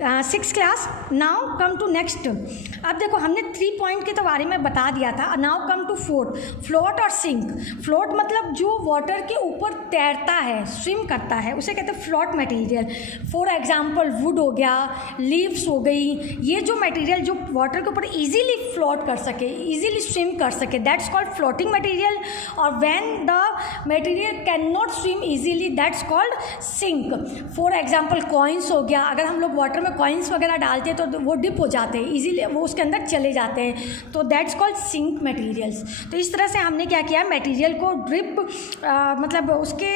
Six class. Now come to next. अब देखो हमने 3 पॉइंट के तो बारे में बता दिया था। Now come to fourth, float और सिंक। फ्लोट मतलब जो वाटर के ऊपर तैरता है, स्विम करता है, उसे कहते हैं float material. For example would हो गया, लीव्स हो गई, ये जो मटेरियल जो वाटर के ऊपर इजीली फ्लोट कर सके, इजीली स्विम कर सके, दैट्स कॉल्ड फ्लोटिंग मटेरियल। और when the material can not swim easily, that's called sink. For example coins हो गया, अगर हम लोग वाटर में कॉइन्स वगैरह डालते हैं तो वो डिप हो जाते हैं इजीली, वो उसके अंदर चले जाते हैं, तो दैट्स कॉल्ड सिंक मटेरियल्स। तो इस तरह से हमने क्या किया, मटेरियल को ड्रिप मतलब उसके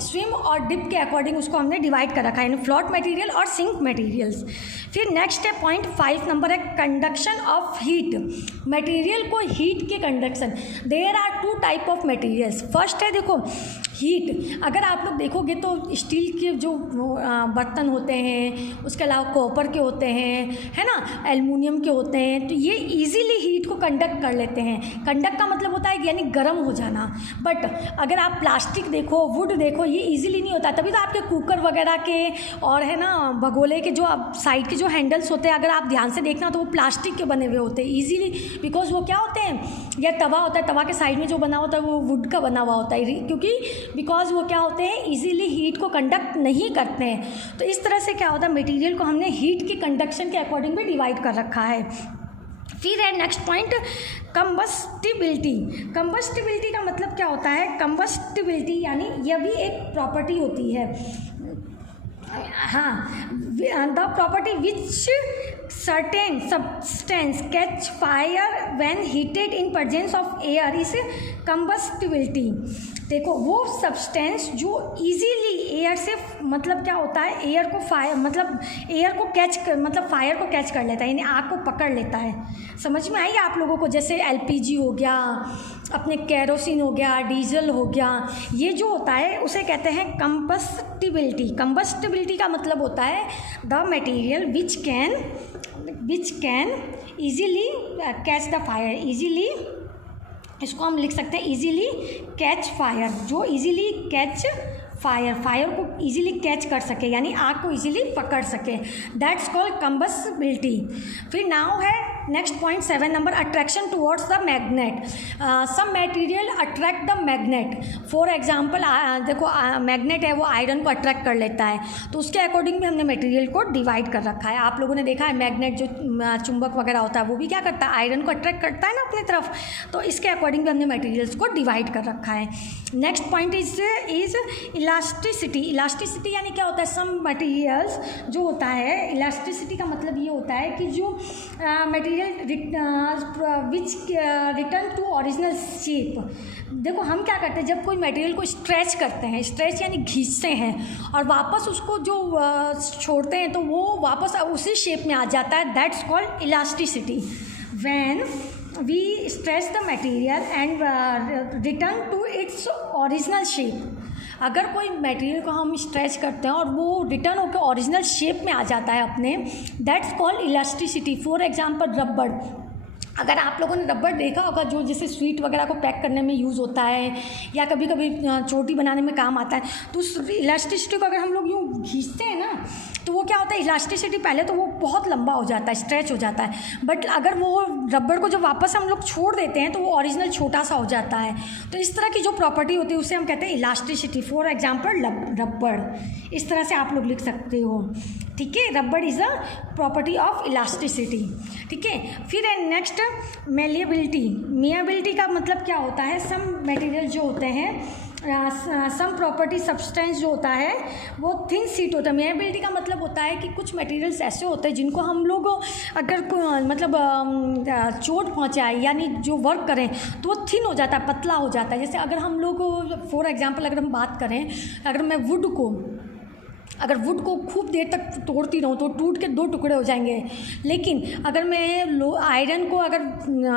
स्विम और डिप के अकॉर्डिंग उसको हमने डिवाइड कर रखा है, यानी फ्लोट मटेरियल और सिंक मटेरियल्स। फिर नेक्स्ट है पॉइंट 5 नंबर है कंडक्शन ऑफ हीट। मटेरियल को हीट के conduction, there are 2 type of materials. First है देखो हीट। अगर आप लोग देखोगे तो स्टील के जो बर्तन होते हैं, उसके अलावा कॉपर के होते हैं, है ना, एल्युमिनियम के होते हैं, तो ये इजीली हीट को कंडक्ट कर लेते हैं। कंडक्ट का मतलब होता है यानी गर्म हो जाना। बट अगर आप प्लास्टिक देखो, वुड देखो, ये इजीली नहीं होता। तभी तो आपके कुकर वगैरह के और है ना भगोले के जो साइड के जो हैंडल्स होते हैं, अगर आप ध्यान से देखना तो वो प्लास्टिक के बने हुए होते हैं इजीली, बिकॉज वो क्या होते हैं, या तवा होता है, तवा के साइड में जो बना होता है वो वुड का बना हुआ होता है, क्योंकि बिकॉज वो क्या होते हैं इजीली हीट को कंडक्ट नहीं करते हैं। तो इस तरह से क्या होता है, मटेरियल को हमने हीट के कंडक्शन के अकॉर्डिंग भी डिवाइड कर रखा है। फिर है नेक्स्ट पॉइंट कंबस्टिबिलिटी। कंबस्टिबिलिटी का मतलब क्या होता है, कंबस्टिबिलिटी यानी यह भी एक प्रॉपर्टी होती है। हाँ, the property which certain substance catch fire when heated in presence of air is combustibility। देखो वो सब्सटेंस जो इजीली एयर से मतलब क्या होता है, एयर को फायर मतलब एयर को कैच कर, मतलब फायर को कैच कर लेता है, यानी आग को पकड़ लेता है। समझ में आई आप लोगों को? जैसे एलपीजी हो गया, अपने केरोसिन हो गया, डीजल हो गया, ये जो होता है उसे कहते हैं कंबस्टिबिलिटी। कंबस्टिबिलिटी का मतलब होता है the material which can easily catch the fire. Easily इसको हम लिख सकते हैं ईजीली कैच फायर, जो ईजीली कैच फायर, फायर को ईजिली कैच कर सके, यानी आग को ईजिली पकड़ सके, दैट्स कॉल्ड कंबस्टिबिलिटी। फिर नाउ है next point 7 number attraction towards the magnet. Some material attract the magnet. For example देखो मैग्नेट है वो आयरन को अट्रैक्ट कर लेता है, तो उसके अकॉर्डिंग भी हमने मटेरियल को डिवाइड कर रखा है। आप लोगों ने देखा है मैग्नेट जो चुंबक वगैरह होता है वो भी क्या करता है, आयरन को अट्रैक्ट करता है ना अपनी तरफ, तो इसके अकॉर्डिंग भी हमने मटेरियल्स को डिवाइड कर रखा है। Next point is elasticity. Elasticity यानी क्या होता है, सम मटेरियल्स जो होता है, इलास्टिसिटी का मतलब ये होता है कि जो material which return to original shape. देखो हम क्या करते हैं, जब कोई मटेरियल को स्ट्रेच करते हैं, स्ट्रेच यानी खींचते हैं, और वापस उसको जो छोड़ते हैं तो वो वापस उसी शेप में आ जाता है, that's called elasticity. When we stretch the material and return to its original shape. अगर कोई मटेरियल को हम स्ट्रेच करते हैं और वो रिटर्न होकर ओरिजिनल शेप में आ जाता है अपने, that's called elasticity. For example रबड़, अगर आप लोगों ने रबड़ देखा होगा जो जैसे स्वीट वगैरह को पैक करने में यूज़ होता है या कभी कभी चोटी बनाने में काम आता है, तो उस इलास्टिसिटी को अगर हम लोग यूँ खींचते हैं ना तो वो क्या होता है, इलास्टिसिटी पहले तो वो बहुत लंबा हो जाता है, स्ट्रेच हो जाता है, बट अगर वो रबड़ को जब वापस हम लोग छोड़ देते हैं तो वो ओरिजिनल छोटा सा हो जाता है। तो इस तरह की जो प्रॉपर्टी होती है उसे हम कहते हैं इलास्टिसिटी। फॉर एग्जाम्पल रबड़, इस तरह से आप लोग लिख सकते हो, ठीक है। रबड़ is a property of elasticity, ठीक है। फिर है नेक्स्ट मेलिएबिलिटी। मेलिएबिलिटी का मतलब क्या होता है, सम मटेरियल जो होते हैं, सम प्रॉपर्टी सब्सटेंस जो होता है वो थिन शीट होता है। मेलिएबिलिटी का मतलब होता है कि कुछ मटेरियल्स ऐसे होते हैं जिनको हम लोग अगर मतलब चोट पहुंचाए यानी जो वर्क करें तो वो थिन हो जाता है, पतला हो जाता है। जैसे अगर हम लोग फॉर एग्जांपल अगर हम बात करें, अगर मैं वुड को खूब देर तक तोड़ती रहूँ तो टूट के 2 टुकड़े हो जाएंगे, लेकिन अगर मैं आयरन को अगर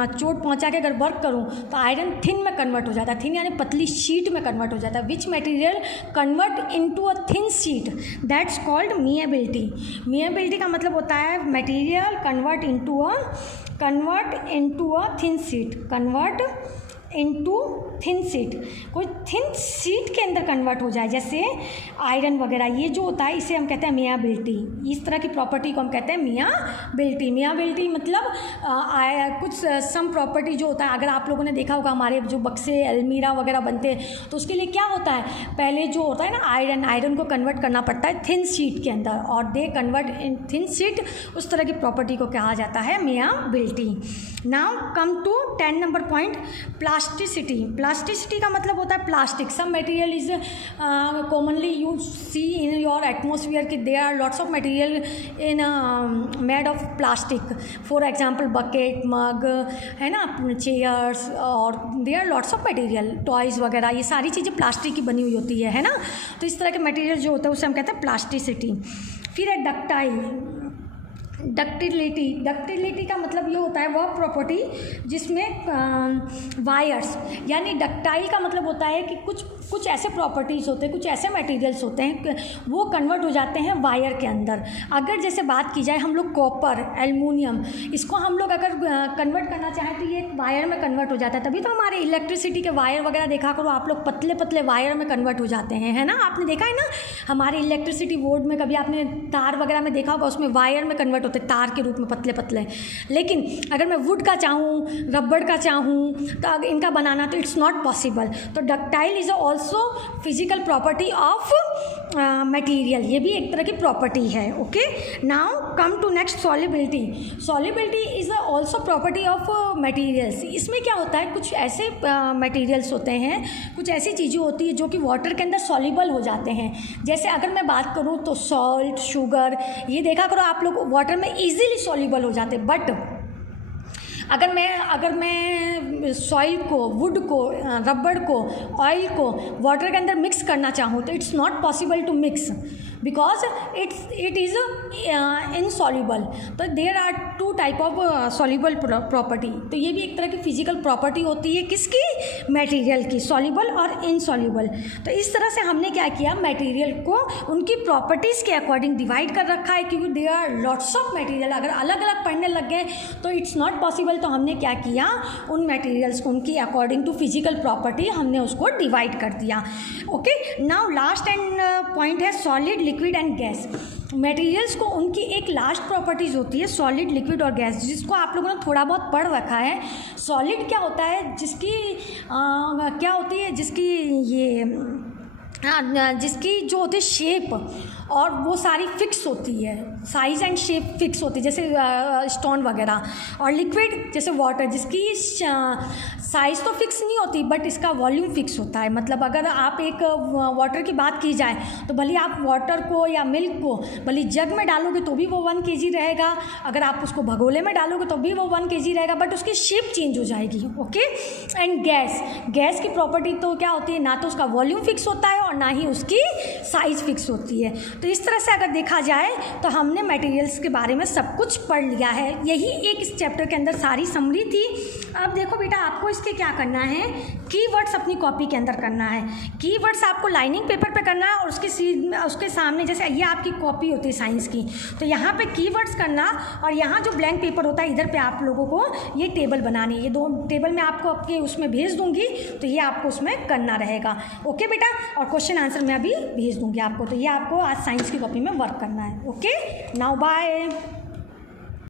चोट पहुँचा के अगर वर्क करूँ तो आयरन थिन में कन्वर्ट हो जाता है, थिन यानी पतली शीट में कन्वर्ट हो जाता है। Which material convert into a thin sheet, that's called malleability. Malleability का मतलब होता है material convert into a thin sheet, convert into thin sheet, कोई थिन शीट के अंदर कन्वर्ट हो जाए, जैसे आयरन वगैरह, ये जो होता है इसे हम कहते हैं मियाबिलिटी। इस तरह की प्रॉपर्टी को हम कहते हैं मियाबिलिटी। मियाबिलिटी मतलब कुछ सम प्रॉपर्टी जो होता है, अगर आप लोगों ने देखा होगा हमारे जो बक्से अलमीरा वगैरह बनते हैं तो उसके लिए क्या होता है, पहले जो होता है ना आयरन को कन्वर्ट करना पड़ता है थिन शीट के अंदर, और they convert in thin sheet, उस तरह की प्रॉपर्टी को कहा जाता है malleability. Now come to 10 number point, plasticity. Plasticity का मतलब होता है plastic. Some material is commonly you see in your atmosphere कि there are lots of material in made of plastic, for example bucket, mug, है ना, chairs, और there are lots of material, toys वगैरह, ये सारी चीज़ें प्लास्टिक की बनी हुई होती है ना। तो इस तरह के मटेरियल जो होता है उसे हम कहते हैं प्लास्टिसिटी। फिर है डक्टाइल, डक्टिलिटी का मतलब ये होता है वह प्रॉपर्टी जिसमें वायर्स, यानी डक्टाइल का मतलब होता है कि कुछ ऐसे प्रॉपर्टीज़ होते हैं, कुछ ऐसे मटेरियल्स होते हैं वो कन्वर्ट हो जाते हैं वायर के अंदर। अगर जैसे बात की जाए हम लोग कॉपर, एल्युमिनियम, इसको हम लोग अगर कन्वर्ट करना चाहें तो ये वायर में कन्वर्ट हो जाता है। तभी तो हमारे इलेक्ट्रिसिटी के वायर वगैरह देखा करो आप लोग, पतले पतले वायर में कन्वर्ट हो जाते हैं, है ना। आपने देखा है ना हमारे इलेक्ट्रिसिटी बोर्ड में, कभी आपने तार वगैरह में देखा होगा, उसमें वायर में कन्वर्ट होते तार के रूप में पतले पतले। लेकिन अगर मैं वुड का चाहूँ, रबड़ का चाहूँ, तो इनका बनाना तो इट्स नॉट पॉसिबल। तो ductile is also physical property of material, ये भी एक तरह की प्रॉपर्टी है। Okay, now come to next, solubility. Solubility is also property of materials. इसमें क्या होता है, कुछ ऐसे मटेरियल्स होते हैं, कुछ ऐसी चीज़ें होती है जो कि वाटर के अंदर सॉल्युबल हो जाते हैं। जैसे अगर मैं बात करूँ तो सॉल्ट, शुगर, ये देखा करो आप लोग वाटर में इजीली सॉल्युबल हो जाते। बट अगर मैं सॉइल को, वुड को, रबड़ को, ऑयल को वाटर के अंदर मिक्स करना चाहूँ तो it's not possible to mix because it is insoluble. तो there are two type of soluble property. तो ये भी एक तरह की फिजिकल प्रॉपर्टी होती है किसकी, मटेरियल की, सॉल्युबल और इनसॉल्युबल। तो इस तरह से हमने क्या किया, मटेरियल को उनकी प्रॉपर्टीज़ के अकॉर्डिंग डिवाइड कर रखा है, क्योंकि there are lots of material. अगर अलग अलग पढ़ने लग गए तो इट्स नॉट पॉसिबल। तो हमने क्या किया, उन मटेरियल्स को उनकी अकॉर्डिंग टू फिजिकल प्रॉपर्टी हमने उसको डिवाइड कर दिया। Okay, now last and point है solid, liquid and gas. Materials को उनकी एक लास्ट प्रॉपर्टीज़ होती है सॉलिड, लिक्विड और गैस, जिसको आप लोगों ने थोड़ा बहुत पढ़ रखा है। सॉलिड क्या होता है, क्या होती है, जिसकी जो होती है शेप और वो सारी फिक्स होती है, साइज़ एंड शेप फिक्स होती है, जैसे स्टोन वगैरह। और लिक्विड जैसे वाटर, जिसकी साइज़ तो फिक्स नहीं होती बट इसका वॉल्यूम फिक्स होता है। मतलब अगर आप एक वाटर की बात की जाए तो भले आप वाटर को या मिल्क को भले जग में डालोगे तो भी वो 1 kg रहेगा, अगर आप उसको भगोले में डालोगे तो भी वो 1 kg रहेगा, बट उसकी शेप चेंज हो जाएगी। ओके, एंड गैस की प्रॉपर्टी तो क्या होती है, ना तो उसका वॉल्यूम फिक्स होता है और ना ही उसकी साइज़ फिक्स होती है। तो इस तरह से अगर देखा जाए तो हमने मटेरियल्स के बारे में सब कुछ पढ़ लिया है। यही एक इस चैप्टर के अंदर सारी समरी थी। अब देखो बेटा, आपको इसके क्या करना है, कीवर्ड्स अपनी कॉपी के अंदर करना है। कीवर्ड्स आपको लाइनिंग पेपर पे करना है और उसके सामने, जैसे ये आपकी कॉपी होती है साइंस की, तो यहाँ पे कीवर्ड्स करना, और यहाँ जो ब्लैंक पेपर होता है इधर पे आप लोगों को ये टेबल बनानी है। ये 2 टेबल मैं आपको आपके उसमें भेज दूँगी, तो ये आपको उसमें करना रहेगा। ओके बेटा, और क्वेश्चन आंसर मैं अभी भेज दूँगी आपको। तो ये आपको आज साइंस की कॉपी में वर्क करना है। Okay, now bye.